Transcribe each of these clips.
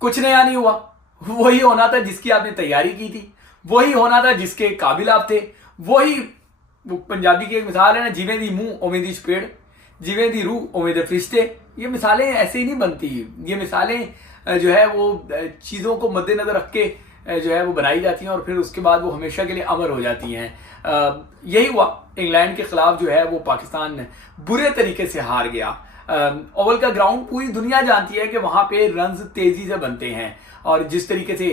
कुछ नया नहीं हुआ। वही होना था जिसकी आपने तैयारी की थी, वही होना था जिसके काबिल आप थे। वही, वो पंजाबी की एक मिसाल है ना, जिवें दी मुंह उवें दी चपेड़, जिवें दी रूह उवें दे फरिश्ते। ये मिसालें ऐसे ही नहीं बनती। ये मिसालें जो है वो चीज़ों को मद्देनजर रख के जो है वो बनाई जाती हैं और फिर उसके बाद वो हमेशा के लिए अमर हो जाती हैं। यही हुआ, इंग्लैंड के खिलाफ जो है वो पाकिस्तान बुरे तरीके से हार गया। ओवल का ग्राउंड पूरी दुनिया जानती है कि वहां पे रन्स तेजी से बनते हैं और जिस तरीके से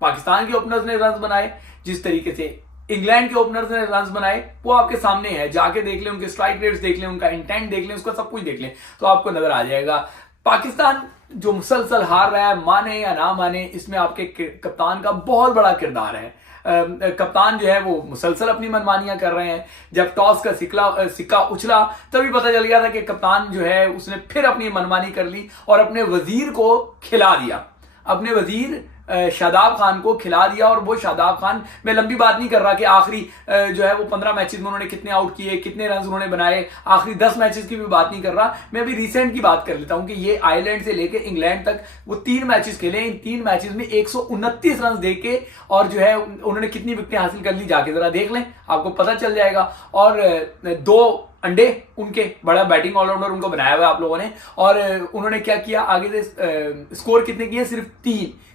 पाकिस्तान के ओपनर्स ने रन्स बनाए, जिस तरीके से इंग्लैंड के ओपनर्स ने रन्स बनाए, वो आपके सामने है। जाके देख लें, उनके स्ट्राइक रेट्स देख लें, उनका इंटेंट देख लें, उसका सब कुछ देख लें तो आपको नजर आ जाएगा। पाकिस्तान जो मुसलसल हार रहा है, माने या ना माने, इसमें आपके कप्तान का बहुत बड़ा किरदार है। कप्तान जो है वो मुसलसल अपनी मनमानियां कर रहे हैं। जब टॉस का सिक्का उछला तभी पता चल गया था कि कप्तान जो है उसने फिर अपनी मनमानी कर ली और अपने वजीर को खिला दिया, अपने वजीर शादाब खान को खिला दिया। और वो शादाब खान, मैं लंबी बात नहीं कर रहा कि आखिरी जो है वो 15 मैचेस में उन्होंने कितने आउट किए, कितने रन उन्होंने बनाए, आखिरी 10 मैचेस की भी बात नहीं कर रहा। मैं अभी रिसेंट की बात कर लेता हूं कि ये आयरलैंड से लेकर इंग्लैंड तक वो 3 मैचेस खेले। इन 3 मैचेस में 129 रन देके और जो है उन्होंने कितनी विकेटें हासिल कर ली, जाके जरा देख लें, आपको पता चल जाएगा। और 2 अंडे उनके, बड़ा बैटिंग ऑलराउंडर उनको बनाया हुआ आप लोगों ने। और उन्होंने क्या किया, आगे से स्कोर कितने किए, सिर्फ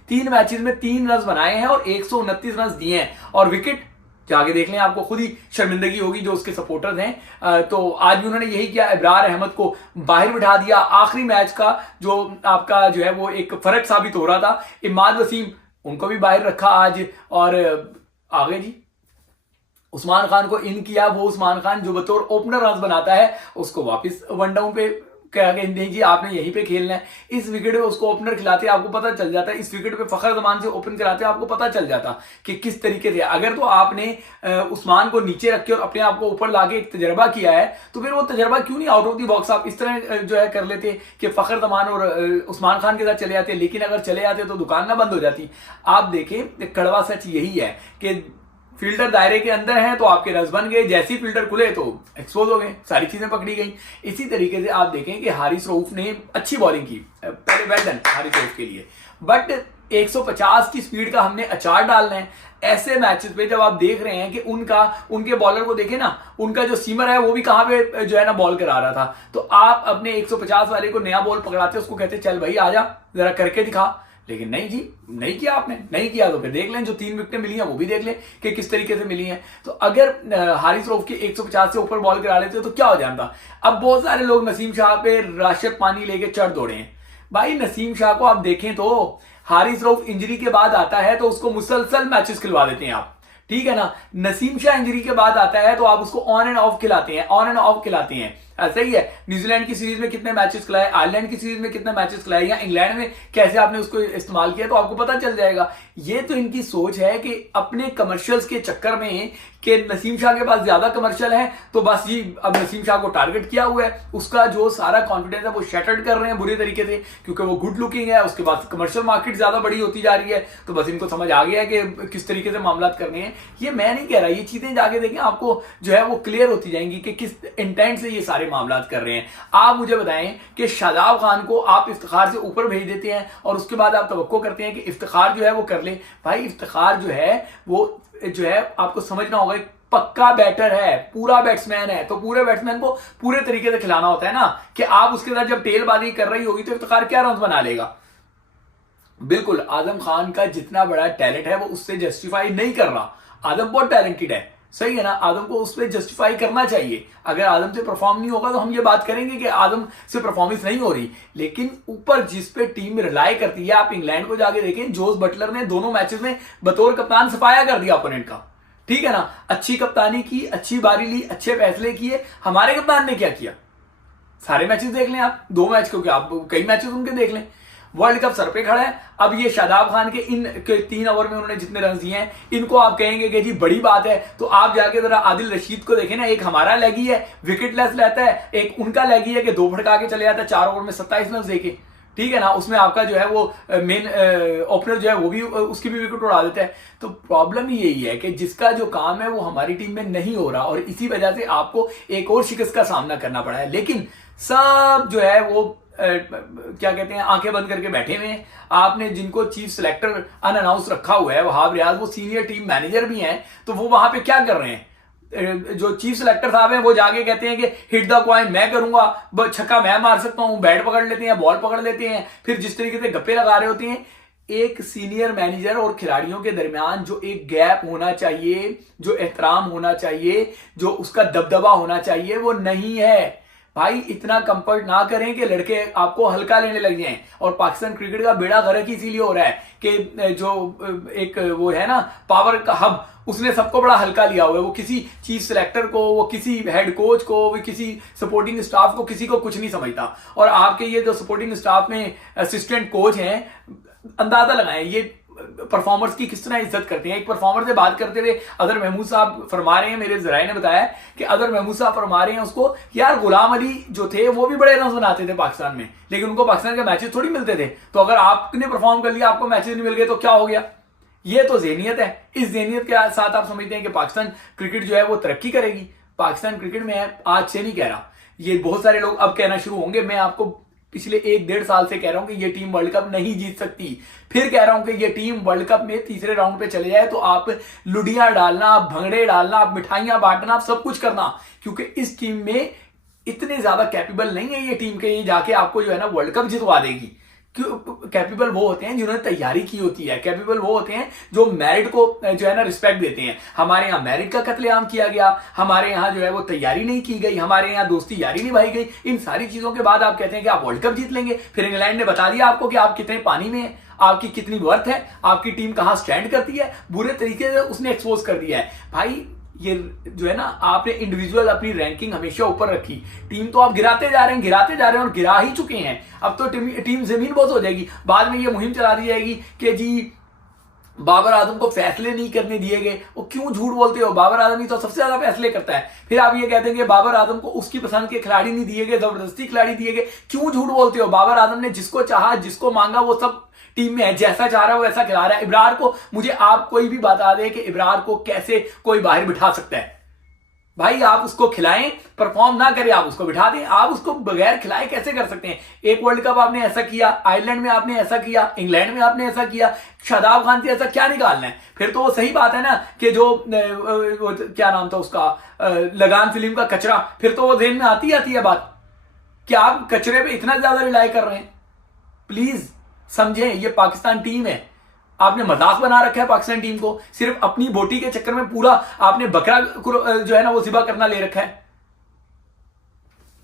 3 मैचेस में 3 रन बनाए हैं और 129 रन दिए हैं। और विकेट जाके देख लें, आपको खुद ही शर्मिंदगी होगी जो उसके सपोर्टर्स हैं। तो आज भी उन्होंने यही किया, इब्रार अहमद को बाहर बिठा दिया। आखिरी मैच का जो आपका जो है वो एक फर्क साबित हो रहा था, इमाद वसीम उनको भी बाहर रखा आज। और आगे जी उस्मान खान को इन किया। वो उस्मान खान जो बतौर ओपनर रन बनाता है उसको वापस वन डाउन पे कहा कि नहीं जी आपने यहीं पे खेलना है। इस विकेट पे उसको ओपनर खिलाते आपको पता चल जाता है, इस विकेट पे फखर जमान से ओपन कराते आपको पता चल जाता कि किस तरीके से। अगर तो आपने उस्मान को नीचे रख के और अपने आप को ऊपर लाके एक तजर्बा किया है तो फिर वो तजर्बा क्यों नहीं आउट ऑफ दी बॉक्स आप इस तरह जो है कर लेते कि फखर जमान और उस्मान खान के साथ चले जाते। लेकिन अगर चले जाते तो दुकान ना बंद हो जाती। आप देखें, कड़वा सच यही है कि फील्डर दायरे के अंदर है तो आपके रन्स बन गए, जैसे ही फील्डर खुले तो एक्सपोज हो गए, सारी चीजें पकड़ी गई। इसी तरीके से आप देखें कि हारिस रऊफ ने अच्छी बॉलिंग की, पहले वेल डन हारिस रऊफ के लिए, बट 150 की स्पीड का हमने अचार डालना है। ऐसे मैचेस पे जब आप देख रहे हैं कि उनके बॉलर को देखें ना, उनका जो सीमर है वो भी कहां पे जो है ना बॉल करा रहा था, तो आप अपने 150 वाले को नया बॉल पकड़ाते, उसको कहते चल भाई आजा जरा करके दिखा। लेकिन नहीं जी, नहीं किया आपने, नहीं किया तो फिर देख लें जो 3 विकेटें मिली हैं वो भी देख लें कि किस तरीके से मिली हैं। तो अगर हारिस रऊफ के 150 से ऊपर बॉल करा लेते तो क्या हो जाता। अब बहुत सारे लोग नसीम शाह पे राशिद पानी लेके चढ़ दौड़े हैं। भाई नसीम शाह को आप देखें तो हारिस रऊफ इंजरी के बाद आता है तो उसको मुसलसल मैचेस खिलवा देते हैं आप, ठीक है ना। नसीम शाह इंजरी के बाद आता है तो आप उसको ऑन एंड ऑफ खिलाते हैं, ऑन एंड ऑफ खिलाते हैं। ऐसा ही है, न्यूजीलैंड की सीरीज में कितने मैचेस खिलाए, आयरलैंड की सीरीज में कितने मैचेस खिलाए, या इंग्लैंड में कैसे आपने उसको इस्तेमाल किया, तो आपको पता चल जाएगा। ये तो इनकी सोच है कि अपने कमर्शियल्स के चक्कर में कि नसीम शाह के पास ज्यादा कमर्शियल है तो बस ये अब नसीम शाह को टारगेट किया हुआ है, उसका जो सारा कॉन्फिडेंस है वो शैटर्ड कर रहे हैं बुरे तरीके से, क्योंकि वो गुड लुकिंग है, उसके बाद कमर्शियल मार्केट ज्यादा बड़ी होती जा रही है। तो बस इनको समझ आ गया है कि किस तरीके से मामला करने हैं। ये मैं नहीं कह रहा, ये चीजें जाके देखें आपको जो है वो क्लियर होती जाएंगी कि किस इंटेंट से ये सारे मामला कर रहे हैं। आप मुझे बताएं कि शादाब खान को आप इफ्तिखार से ऊपर भेज देते हैं और उसके बाद आप तवक्को करते हैं कि इफ्तिखार जो है वो कर ले। भाई इफ्तिखार जो है वो जो है आपको समझना होगा, पक्का बैटर है, पूरा बैट्समैन है, तो पूरे बैट्समैन को पूरे तरीके से खिलाना होता है ना, कि आप उसके साथ जब टेलबाजी कर रही होगी तो इफ्तिखार क्या रन बना लेगा। बिल्कुल आजम खान का जितना बड़ा टैलेंट है वो उससे जस्टिफाई नहीं कर रहा। आजम बहुत टैलेंटेड है, सही है ना, आदम को उस पर जस्टिफाई करना चाहिए। अगर आदम से परफॉर्म नहीं होगा तो हम ये बात करेंगे कि आदम से परफॉर्मेंस नहीं हो रही, लेकिन ऊपर जिस पे टीम रिलाई करती है, आप इंग्लैंड को जाके देखें, जोस बटलर ने दोनों मैचेस में बतौर कप्तान सफाया कर दिया अपोनेंट का, ठीक है ना, अच्छी कप्तानी की, अच्छी बारी ली, अच्छे फैसले किए। हमारे कप्तान ने क्या किया, सारे मैचेस देख लें आप, 2 मैच क्योंकि आप कई मैचेस उनके देख लें, वर्ल्ड कप सर पे खड़ा है। अब ये शादाब खान के इन 3 ओवर में उन्होंने जितने रन दिए हैं, इनको आप कहेंगे कि जी बड़ी बात है, तो आप जाके जरा आदिल रशीद को देखें ना, एक हमारा लेगी है विकेटलेस लेता है, एक उनका लेगी है कि 2 फटका के चले जाता है 4 ओवर में 27 रन देके, ठीक है ना, उसमें आपका जो है वो मेन ओपनर जो है वो भी उसकी भी विकेट उड़ा देता है। तो प्रॉब्लम ही यही है कि जिसका जो काम है वो हमारी टीम में नहीं हो रहा और इसी वजह से आपको एक और शिकस्त का सामना करना पड़ा है। लेकिन सब जो है वो क्या कहते हैं आंखें बंद करके बैठे हुए हैं। आपने जिनको चीफ सिलेक्टर अनअनाउंस रखा हुआ है वहाब रियाज, वो सीनियर टीम मैनेजर भी हैं, तो वो वहां पे क्या कर रहे हैं? जो चीफ सिलेक्टर साहब हैं वो जाके कहते हैं कि हिट द कॉइन मैं करूंगा, छक्का मैं मार सकता हूं, बैट पकड़ लेते हैं, बॉल पकड़ लेते हैं, फिर जिस तरीके से गप्पे लगा रहे होते हैं। एक सीनियर मैनेजर और खिलाड़ियों के दरमियान जो एक गैप होना चाहिए, जो एहतराम होना चाहिए, जो उसका दबदबा होना चाहिए, वो नहीं है। भाई इतना कंफर्ट ना करें कि लड़के आपको हल्का लेने लग जाएं। और पाकिस्तान क्रिकेट का बेड़ा गर्क इसीलिए हो रहा है कि जो एक वो है ना पावर का हब, उसने सबको बड़ा हल्का लिया हुआ है। वो किसी चीफ सिलेक्टर को, वो किसी हेड कोच को, वो किसी सपोर्टिंग स्टाफ को, किसी को कुछ नहीं समझता। और आपके ये जो सपोर्टिंग स्टाफ में असिस्टेंट कोच हैं, अंदाजा लगाएं ये परफॉर्मर्स की किस तरह इज्जत करते हैं। एक परफॉर्मर से बात करते हुए अदर महमूद साहब फरमा रहे हैं, मेरे जराए ने बताया कि अदर महमूद साहब फरमा रहे हैं उसको, यार गुलाम अली जो थे वो भी बड़े रन बनाते थे पाकिस्तान में, लेकिन उनको पाकिस्तान के मैचेस थोड़ी मिलते थे। तो अगर आपने परफॉर्म कर लिया, आपको मैचेस नहीं मिल गए तो क्या हो गया? ये तो ज़हनियत है। इस ज़हनियत के साथ आप समझते हैं कि पाकिस्तान क्रिकेट जो है वो तरक्की करेगी। पाकिस्तान क्रिकेट में आज से नहीं कह रहा, ये बहुत सारे लोग अब कहना शुरू होंगे। मैं आपको पिछले 1-1.5 साल से कह रहा हूं कि ये टीम वर्ल्ड कप नहीं जीत सकती। फिर कह रहा हूं कि ये टीम वर्ल्ड कप में तीसरे राउंड पे चले जाए तो आप लुडियां डालना, आप भंगड़े डालना, आप मिठाइयां बांटना, आप सब कुछ करना, क्योंकि इस टीम में इतने ज्यादा कैपेबल नहीं है ये टीम के ये जाके आपको जो है ना वर्ल्ड कप जितवा देगी। कैपेबल वो होते हैं जिन्होंने तैयारी की होती है, कैपेबल वो होते हैं जो मेरिट को जो है ना रिस्पेक्ट देते हैं। हमारे यहाँ मेरिट का कत्लेआम किया गया, हमारे यहाँ जो है वो तैयारी नहीं की गई, हमारे यहाँ दोस्ती यारी निभाई गई। इन सारी चीजों के बाद आप कहते हैं कि आप वर्ल्ड कप जीत लेंगे। फिर इंग्लैंड ने बता दिया आपको कि आप कितने पानी में हैं, आपकी कितनी वर्थ है, आपकी टीम कहां स्टैंड करती है, बुरे तरीके से उसने एक्सपोज कर दिया है। भाई ये जो है ना, आपने इंडिविजुअल अपनी रैंकिंग हमेशा ऊपर रखी, टीम तो आप गिराते जा रहे हैं, गिराते जा रहे हैं और गिरा ही चुके हैं। अब तो टीम जमीन बोझ हो जाएगी। बाद में ये मुहिम चला दी जाएगी कि जी बाबर आजम को फैसले नहीं करने दिए गए। वो क्यों झूठ बोलते हो? बाबर आजम ही तो सबसे ज्यादा फैसले करता है। फिर आप ये कहते हैं कि बाबर आजम को उसकी पसंद के खिलाड़ी नहीं दिए गए, जबरदस्ती खिलाड़ी दिए गए। क्यों झूठ बोलते हो? बाबर आजम ने जिसको चाहा, जिसको मांगा, वो सब टीम में है, जैसा चाह रहा है वैसा खिला रहा है। इब्रार को, मुझे आप कोई भी बता दे कि इब्रार को कैसे कोई बाहर बिठा सकता है? भाई आप उसको खिलाएं, परफॉर्म ना करें, आप उसको बिठा दें। आप उसको बगैर खिलाए कैसे कर सकते हैं? एक वर्ल्ड कप आपने ऐसा किया, आयरलैंड में आपने ऐसा किया, इंग्लैंड में आपने ऐसा किया, शादाब खान से ऐसा क्या निकालना है? फिर तो वो सही बात है ना कि जो क्या नाम था उसका, लगान फिल्म का कचरा, फिर तो वो ज़हन में आती है बात कि आप कचरे पे इतना ज्यादा रिलाई कर रहे हैं। प्लीज समझें, ये पाकिस्तान टीम है। आपने मजाक बना रखा है पाकिस्तान टीम को, सिर्फ अपनी बोटी के चक्कर में पूरा आपने बकरा जो है ना वो ज़िबा करना ले रखा है।